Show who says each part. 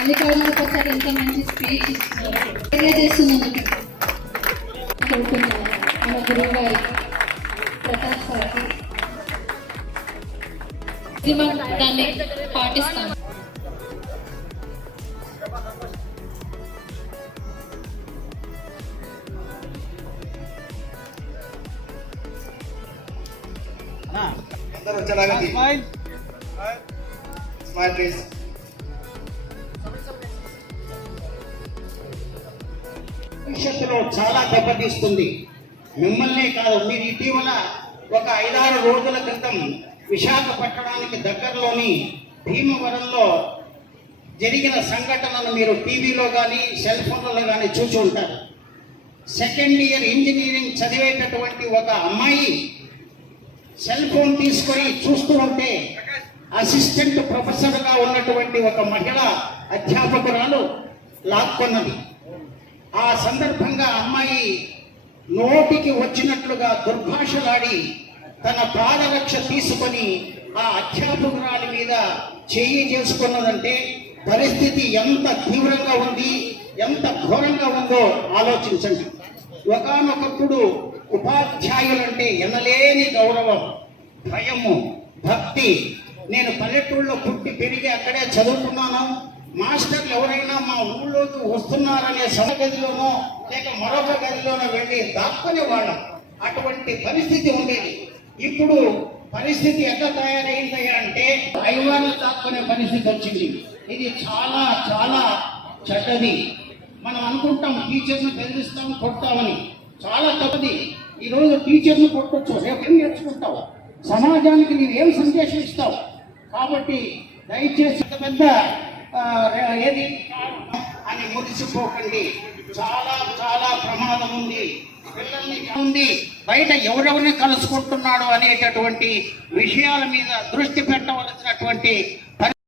Speaker 1: అధికారులకు ఒకసారి ఎంత మంచి స్పీచ్ ఇస్తున్నారు తెలియజేస్తున్నాను కోరుకుంటున్నాను మన గురువు గారి ప్రతాప్ ఉద్యమం దాన్ని పాటిస్తాను
Speaker 2: అందరూ వచ్చేలాగా స్మైల్ ప్లీజ్ భవిష్యత్తులో చాలా దెబ్బతీస్తుంది. మిమ్మల్నే కాదు మీరు ఇటీవల ఒక ఐదారు రోజుల క్రితం విశాఖపట్టణానికి దగ్గరలోని భీమవరంలో జరిగిన సంఘటనలు మీరు టీవీలో కానీ సెల్ ఫోన్లలో కానీ చూసి ఉంటారు. సెకండ్ ఇయర్ ఇంజనీరింగ్ చదివేటటువంటి ఒక అమ్మాయి సెల్ ఫోన్ తీసుకొని చూస్తూ ఉంటే అసిస్టెంట్ ప్రొఫెసర్గా ఉన్నటువంటి ఒక మహిళ అధ్యాపకురాలు లాక్కొన్నది. ఆ సందర్భంగా అమ్మాయి నోటికి వచ్చినట్లుగా దుర్భాషలాడి తన పాదరక్ష తీసుకొని ఆ అధ్యాపకురాలి మీద చేయి చేసుకున్నదంటే పరిస్థితి ఎంత తీవ్రంగా ఉంది ఎంత ఘోరంగా ఉందో ఆలోచించండి. ఒకనొకప్పుడు ఉపాధ్యాయులంటే ఎనలేని గౌరవం భయము భక్తి నేను పల్లెటూళ్ళలో పుట్టి పెరిగి అక్కడే చదువుకున్నాను మాస్టర్లు ఎవరైనా మా ఊళ్ళోకి వస్తున్నారనే సమగదిలోనో లేక మరొక గదిలోనో వెళ్ళి దాక్కునేవాళ్ళం అటువంటి పరిస్థితి ఉండేది. ఇప్పుడు పరిస్థితి ఎంత తయారైందయ్యా అంటే దైవాన్ని దాక్కునే పరిస్థితి వచ్చింది. ఇది చాలా చాలా చెడ్డది. మనం అనుకుంటాం టీచర్ను బెదిరిస్తాం కొడతామని. చాలా తప్పది. ఈరోజు టీచర్ను కొట్టొచ్చు. రేపు ఏం నేర్చుకుంటావు? సమాజానికి నేను ఏం సందేశం ఇస్తావు? కాబట్టి దయచేసి పెద్ద ఏది? అని మురిసిపోకండి. చాలా చాలా ప్రమాదం ఉంది. పిల్లల్ని ఉంది బయట ఎవరెవరిని కలుసుకుంటున్నాడు అనేటటువంటి విషయాల మీద దృష్టి పెట్టవలసినటువంటి